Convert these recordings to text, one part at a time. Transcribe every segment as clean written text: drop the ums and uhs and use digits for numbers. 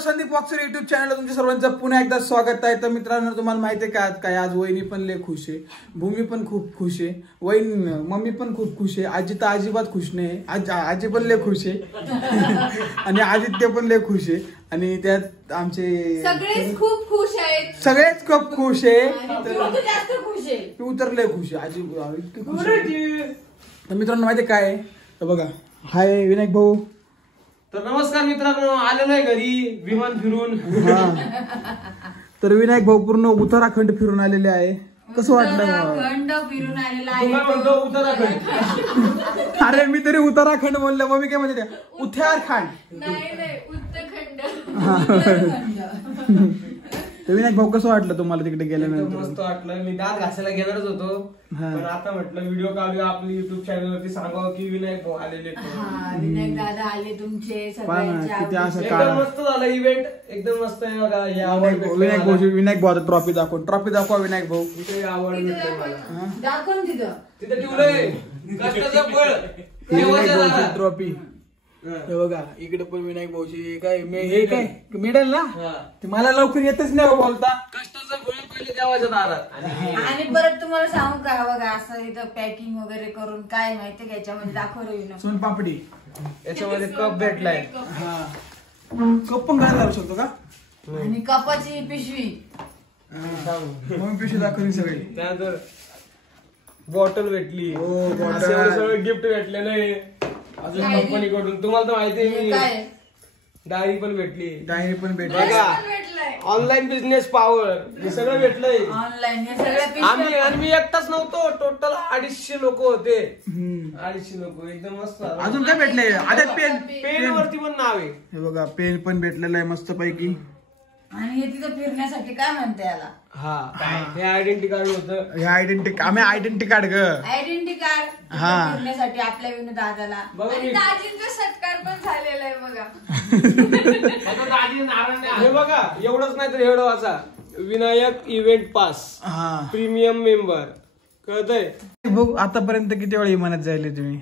Sandeep boxer YouTube चॅनलला तुमच्या सर्वांचं पुन्हा एकदा स्वागत आहे. तर मित्रांनो, तुम्हाला माहिती आहे का आज काय? आज वहिनी पण लय खुश आहे, भूमी पण खूप खुश आहे, मम्मी पण खूप खुश आहे, आजी तर अजिबात खुश नाही, आजी पण लय खुश आहे आणि आदित्य पण लय खुश आहे आणि त्यात आमचे सगळेच खूप खुश आहेत. सगळेच खूप खुश आहे. जास्त खुश आहे, तू तर लय खुश आहे, आजी इतकी खुश आहे. तर मित्रांनो माहिती काय आहे? तर बघा, हाय विनायक भाऊ. तर नमस्कार मित्रांनो, आलेलो आहे घरी विमान फिरून. तर विनायक भाऊ पूर्ण उत्तराखंड फिरून आलेले आहे. कसं वाटलं? उत्तराखंड फिरून आलेला आहे. म्हणतो उत्तराखंड. अरे मी तरी उत्तराखंड म्हणलं, मग मी काय म्हणते उत्तराखंड. नाही उत्तराखंड. तर विनायक भाऊ कसं वाटलं तुम्हाला तिकडे गेल्यानंतर? मस्त वाटलं. मी दात घासायला गेणारच होतो, पण आता म्हटलं व्हिडिओ काढूया आपली युट्यूब चॅनल वरती, सांगावं की विनायक भाऊ आलेले. विनायक दादा आले तुमचे. किती असं एकदम मस्त झालं इव्हेंट, एकदम मस्त आहे बघा. विनायक भाऊ ट्रॉफी दाखवा विनायक भाऊ. इथे आवड भेटते मला. दाखवून तिथे ठेवलंय कष्टाचं फळ ट्रॉफी. हे बघा इकडे पण विनायक भाऊची काय हे काय मिळेल ना, ते मला लवकर येतच नाही बोलता. कष्टाचं फळ पहिले देवाच्या दारात. आणि परत तुम्हाला सांगू का, बघा असं इथं पॅकिंग वगैरे करून काय माहितीये का याच्यामध्ये दाखवलं सोनपापडी. याच्यामध्ये कप भेटलाय. कप पण घालायला लावू शकतो का? आणि कपाची पिशवी. मग पिशवी दाखवली सगळी. त्यानंतर बॉटल भेटली, बॉटल. सगळं गिफ्ट भेटले नाही अजून कंपनीकडून. तुम्हाला तर माहिती आहे, डायरी पण भेटली. डायरी पण भेटली. ऑनलाईन बिझनेस पॉवर हे सगळं भेटलंय ऑनलाईन. हे सगळं आणि मी एकटाच नव्हतो, टोटल 250 लोक होते. 250 लोक एकदम मस्त. अजून काय भेटले? आता पेन वरती पण नाव आहे. हे बघा पेन पण भेटलेलं आहे मस्त पैकी. आणि हे तिथं फिरण्यासाठी काय म्हणते याला? हे आयडेंटिटी कार्ड होतं. हे आयडेंटिटी कार्ड ग. आयडेंटिटी कार्ड फिरण्यासाठी आपल्या विनोद दादाला. आणि दाजींचा सत्कार पण झालेला आहे बघा. हे बघा, एवढंच नाही तर एवढं वाचा, Vinayak event pass premium member. कळतंय भाऊ? आतापर्यंत किती वेळा विमानात जायले तुम्ही?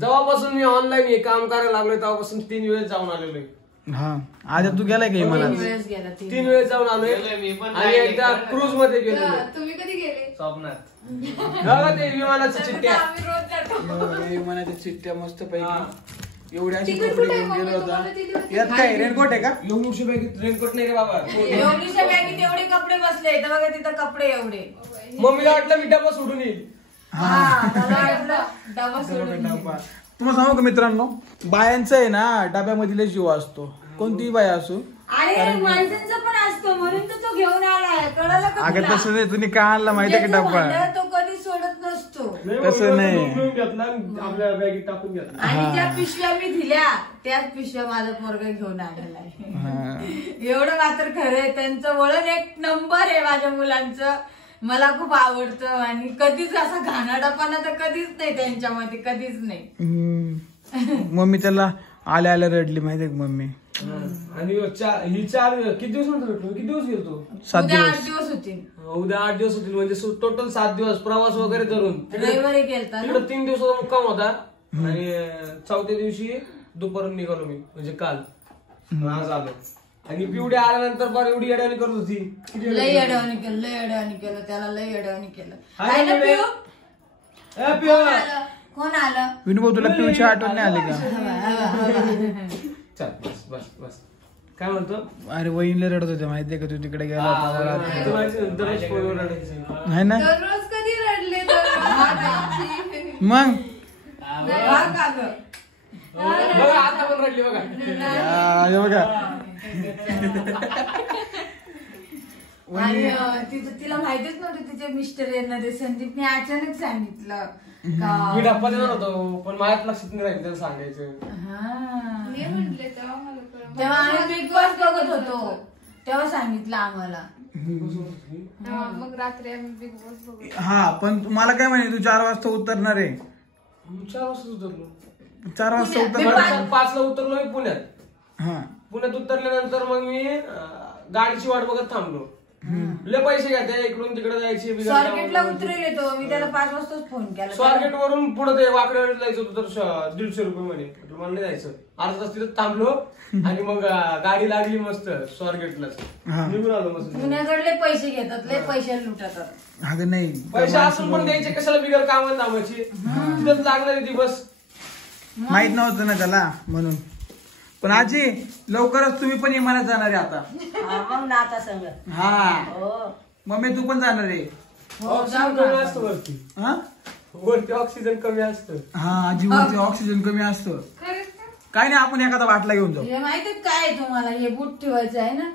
जेव्हापासून मी ऑनलाईन हे काम करायला लागलोय तेव्हापासून 3 वेळेस जाऊन आलेलो आहे. आज तू गेलाय का विमानात? 3 वेळेस जाऊन आलोय आणि एकदा क्रूज मध्ये गेलो. तुम्ही कधी गेले? स्वप्नात बघा ते विमानाच्या चिठ्ठ्या. विमानाच्या चिठ्ठ्या मस्त पैकी एवढ्या कपडे घेऊन गेलो होता. यात काय रेनकोट आहे का? एवढीशा बॅगेत रेनकोट नाही रे बाबा. एवढीशा बॅगेत एवढे कपडे बसले तर बघा तिथं कपडे एवढे. मम्मीला वाटलं मी डबा सोडून येईल. डबा सोडून. तुम्हाला सांगू का मित्रांनो, बायांचं आहे ना डब्यामधील जीव असतो, कोणतीही बाया असो. अरे माणसांचा पण असतो, म्हणून तो घेऊन आलाय. कळलं का? अगं तसं नाही, तुम्ही काय आणला माहिती का डब्बा? तो कधी सोडत नसतो. तसं नाही. घेतला आपल्या बॅगेत टाकून घेतला. आणि ज्या पिशव्या मी दिल्या त्याच पिशव्या माझा पोरगा घेऊन आलेला आहे. एवढं मात्र खरंय, त्यांचं वळण एक नंबर आहे माझ्या मुलांचं. मला खूप आवडतं आणि कधीच असा घाणाडापणा तर कधीच नाही त्यांच्यामध्ये, कधीच नाही. मम्मी त्याला आल्या रडली माहितीये का मम्मी? आणि ही 4 किती दिवसांचा भेटलो? किती दिवस गेलो? 7 उद्या 8 दिवस होतील. उद्या 8 दिवस होतील, म्हणजे टोटल 7 दिवस प्रवास वगैरे धरून. रविवारी गेलता ना? तिकडे 3 दिवसाचा मुक्काम होता आणि 4थ्या दिवशी दुपारून निघालो मी, म्हणजे काल. आज आलो आणि पिवड्या आल्यानंतर फार एवढी अडवणी करत होती. लय अडवणी केलं त्याला, लय अडवणी केलं. आहे ना पिऊ? कोण आलं? विनू भाऊ तुला पिऊची आठवण नाही आली का? चल बस बस बस. काय म्हणतो? अरे वहिनीला रडत होते माहितीये का, तू तिकडे गेला नाही ना? दररोज कधी रडले मग बघा आता पण रडली बघा. आणि तिला माहितीच नव्हतं तिचे मिस्टर येणार आहे. संदीपने अचानक सांगितलं. मी डप्पा देणार होतो पण माझ्यात लक्षात नाही राहिलं सांगायचं. तेव्हा आम्ही बिग बॉस बघत होतो, तेव्हा सांगितलं आम्हाला. मग रात्री आम्ही बिग बॉस बघू. हा पण मला काय म्हणे, तू 4 वाजता उतरणार आहे? 4 वाजता उतरलो. 4 वाजता उतरणार? 5 ला उतरलो मी पुण्यात. हा पुण्यात उतरल्यानंतर मग मी गाडीची वाट बघत थांबलो. लय पैसे घ्या इकडून तिकडे जायचे स्वारगेटला उतरेल तो मी त्याला 5 वाजताच फोन केला. स्वारगेट वरून पुढे ते वाकड्यावर जायचं होतं तर 150 रुपये म्हणे. मला नाही जायचं. अर्धा तास तिथे थांबलो आणि मग गाडी लागली मस्त स्वारगेटलाच निघून आलो मस्त. पुण्याकडले पैसे घेतात लय पैसे लुटतात. अगं नाही पैसे असून पण द्यायचे कशाला बिगर कामाला थांबायची तिथंच लागणार ती बस. माहित नव्हतं ना त्याला म्हणून. पण आजी लवकरच तुम्ही पण विमानात जाणार आहे आता. मग ना आता सगळं. हा मम्मी तू पण जाणार आहे. ऑक्सिजन कमी असतं वरती. हा वरती ऑक्सिजन कमी असतं. हा आजी वरती ऑक्सिजन कमी असतं. काय नाही आपण एखादा बाटला घेऊन जाऊ. हे माहिती काय तुम्हाला हे बूट ठेवायचं आहे ना.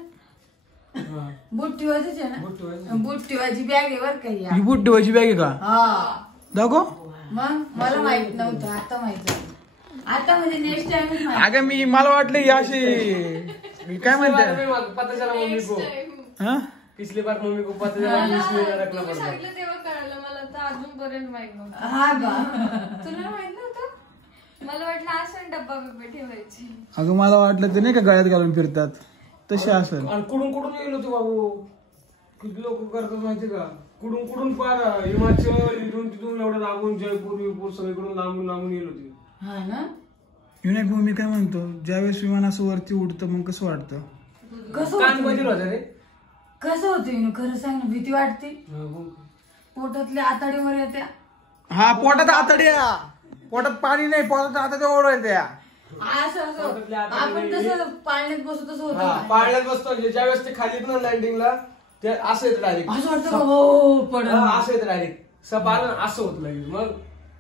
बूट ठेवायचंच आहे ना. बूट ठेवायची बॅग आहे बर काही. ही बूट ठेवायची बॅग आहे का? हा दाखव. मग मला माहित नव्हतं आता माहित. आता म्हणजे नेक्स्ट टाइम. अगं मला वाटलं ही अशी काय म्हणते पता चला मम्मी को. हा पिछली बार मम्मी को पता चला इसलिए रखना पड़ता. सांगितलं तेव्हा कळालं मला तर अजूनपर्यंत माहित नव्हतं. हा का तुला माहित नव्हतं? मला वाटलं असं डब्बा बिब्बे ठेवायची. अगं मला वाटलं ते नाही का गळ्यात घालून फिरतात तसे असेल. आणि कुडून कुडून येईल होते बाबू. किती लोक करतात माहिती का. कुडून कुडून पार हिमाचल इथून तिथून एवढं लांबून जयपूर विपूर सगळीकडून लांबून लांबून येईल होती. हा ना. विनायक भाऊ मी काय म्हणतो ज्यावेळेस विमान असं वरती उडतं मग कसं वाटतं? कसं कान बजीर होता रे. कसं होतं खरं सांग ना. भीती वाटते. पोटातल्या आताडीवर येत्या. हा पोटात आतड्या. पोटात पाणी नाही पोटात आतड्या ओढायच्या. असं आपण तसं पाळण्यात बसू तसं होतं. पाळण्यात बसतो ज्यावेळेस ते खाली ना लँडिंगला ते असं येतं डायरेक्ट. असं वाटतं हो पड असं येतं डायरेक्ट सपान असं होत लगेच. मग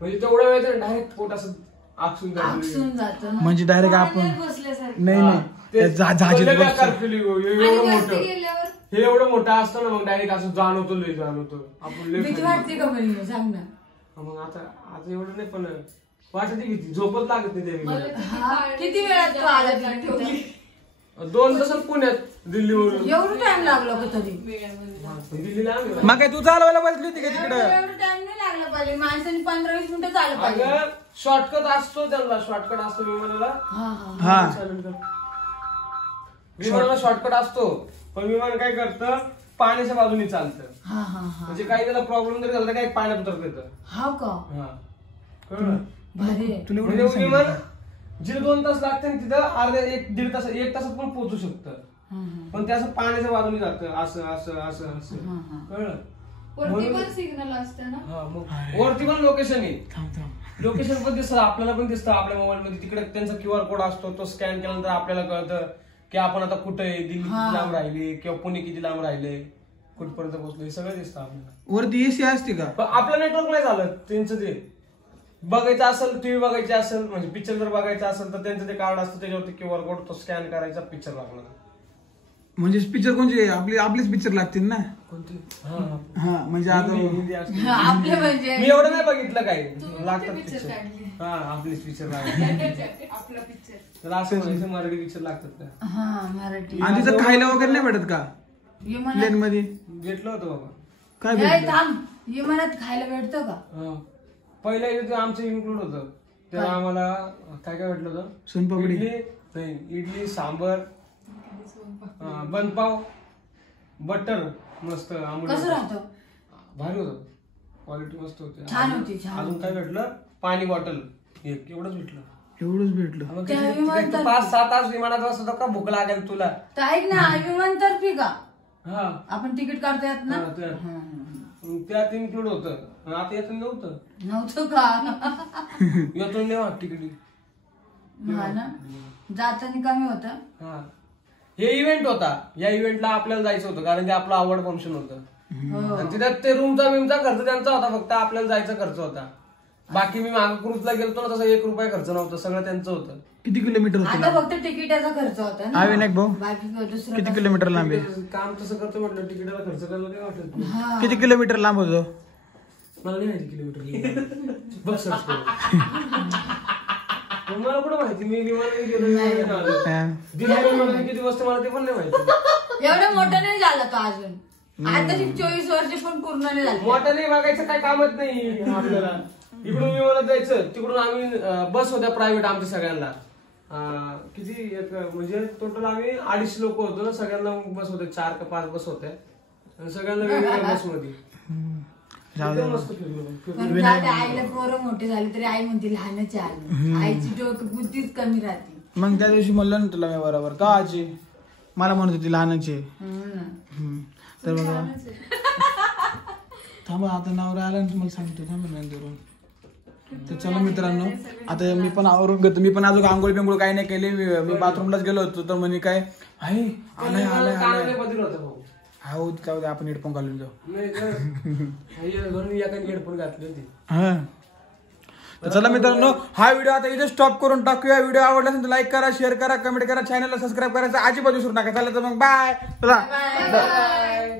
म्हणजे तेवढ्या वेळेस डायरेक्ट पोट असं आकसून आकसून जातं. म्हणजे डायरेक्ट आपण बसल्यासारखं. नाही नाही झाजीत बसतो. एवढं मोठं गेल्यावर हे एवढं मोठं असतं ना मग डायरेक्ट असं जाणवतो लय जाणवतो. आपण भीती वाटते का बरी सांग ना. मग आता एवढं नाही पण वाटते भीती. झोपच लागत नाही त्या. किती वेळात तू आला ठेवली? 2 तासात पुण्यात दिल्लीवरून. एवढं टाइम लागलो का तरी? दिल्लीला आम्ही मग काय तू चालवायला बसली होती का तिकडं? एवढं टाइम नाही लागला पाहिजे. माणसाने 15-20 मिनिटं चाललं पाहिजे. शॉर्टकट असतो त्याला. शॉर्टकट असतो विमानाला. हा विमानाला शॉर्टकट असतो पण विमान काय करतं पाण्याच्या बाजूने चालतं. म्हणजे काही त्याला प्रॉब्लेम जरी झाला तर काही पाण्यात उतरत येतं. हा का कळलं. भारी. म्हणजे विमान जिथे 2 तास लागते ना तिथं अर्ध्या 1-1.5 तास 1 तासात पण पोहोचू शकतं. पण ते असं पाण्याच्या बाजूने जातं असं असं असं असं. कळलं. वरती पण सिग्नल असतं ना. हा मग वरती पण लोकेशन आहे. लोकेशन पण दिसतं आपल्याला पण दिसतं आपल्या मोबाईल मध्ये. तिकडे त्यांचा QR कोड असतो तो स्कॅन केल्यानंतर आपल्याला कळतं की आपण आता कुठे आहे. दिल्ली किती लांब राहिले किंवा पुणे किती लांब राहिले कुठपर्यंत पोहोचलो हे सगळं दिसतं आपल्याला. वरती एसी असते का? पण आपलं नेटवर्क नाही झालं. त्यांचं ते बघायचं असेल टीव्ही बघायची असेल म्हणजे पिक्चर जर बघायचं असेल तर त्यांचं ते कार्ड असतं त्याच्यावरती QR कोड तो स्कॅन करायचा पिक्चर लागला. म्हणजे पिक्चर कोणचे आपलेच पिक्चर लागतील ना. कोणती. हा म्हणजे आता हिंदी असते. आपले म्हणजे मी एवढं नाही बघितलं काही. लागतात पिक्चर पिक्चर. काढले. हा आपलेच पिक्चर लागतात. आपला पिक्चर. तर असं म्हणायचं मराठी पिक्चर लागतात का. हा मराठी. आणि तिथं खायला वगैरे नाही भेटत का प्लेन मध्ये? भेटलं होतं बाबा. काय ए, भेटलं? थांब. विमानात खायला भेटतं का? पहिल्या इथे आमचं इन्क्लूड होतं तेव्हा आम्हाला काय काय भेटलं होतं. सोनपापडी इडली सांबर बनपाव बटर मस्त आंबट कसं राहतं? भारी होतं. क्वालिटी मस्त होती. छान होती, छान अजून काय भेटलं पाणी बॉटल एवढंच भेटलं. एवढंच भेटलं. 5-6 तास विमानात असतो का भूक लागेल तुला. तर ऐक ना विमानतर्फे का हा आपण तिकीट काढता येत ना. त्यात इन्क्लूड होतं. आता यातून नव्हतं का? यातून नाही तिकीट. हा ना जाताना कमी होतं. हा हे इव्हेंट होता. या इव्हेंटला आपल्याला जायचं होतं कारण ते आपलं आवड फंक्शन होतं. आणि तिथे ते रूमचा खर्च त्यांचा होता. फक्त आपल्याला जायचा खर्च होता. बाकी मी मागे क्रूजला गेलतो ना तसा 1 रुपया खर्च नव्हतं. सगळं त्यांचं होतं. किती किलोमीटर आता होतं? फक्त तिकिटाचा खर्च होता ना. हा विनायक भाऊ बाकी दुसरं किती किलोमीटर लांब आहे? काम तसं करतो म्हटलं तिकीटाला खर्च करायला काय वाटत नाही. किती किलोमीटर लांब होतो? मला नाही माहिती किलोमीटर. बस सर्च करू. मला कुठं माहिती. मी विमानाने गेलो दिल्ली किती वाजता मला ते पण नाही माहिती. एवढं मोठं नाही झालं तो अजून. आता 24 वर्ष पण पूर्ण नाही झालं. मोठं नाही बघायचं काय कामच नाही आपल्याला. इकडून विमानात जायचं तिकडून आम्ही बस होत्या प्रायव्हेट आमच्या सगळ्यांना. किती म्हणजे टोटल आम्ही 250 लोक होतो. सगळ्यांना बस होते 4 का 5 बस होत्या. आणि सगळ्यांना वेगवेगळ्या बसमध्ये जाऊ दे. एकदम मस्त फिरलो. पण जाऊ दे, आईला पोरं मोठे झाले तरी आई म्हणते लहानच आहे. आईची डोकं बुद्धीच कमी राहते. मग त्या दिवशी म्हणलं ना तुला मी बरोबर का आजी मला म्हणत होती लहानची आहे. तर बघा थांबा आता नवरा आला ना तुम्हाला सांगतो थांबा नंतर. तर चला मित्रांनो आता मी पण आवरून घेतो. मी पण अजून आंघोळ बिंगोळ काही नाही केली. मी बाथरूमलाच गेलो होतो तर म्हणे काय आहे आलाय आलाय कानाला आलाय. बदल होता भाऊ. हा जाऊ दे आपण हेडफोन घालून जाऊ. नाही तर घरून एकाने हेडफोन घातले होते. हा तर चला मित्रांनो हा व्हिडिओ आता इथे स्टॉप करून टाकूया. व्हिडिओ आवडला असेल तर लाईक करा, शेअर करा, कमेंट करा, चॅनलला सबस्क्राईब करायचं अजिबात विसरू नका. चला तर मग बाय. चला बाय.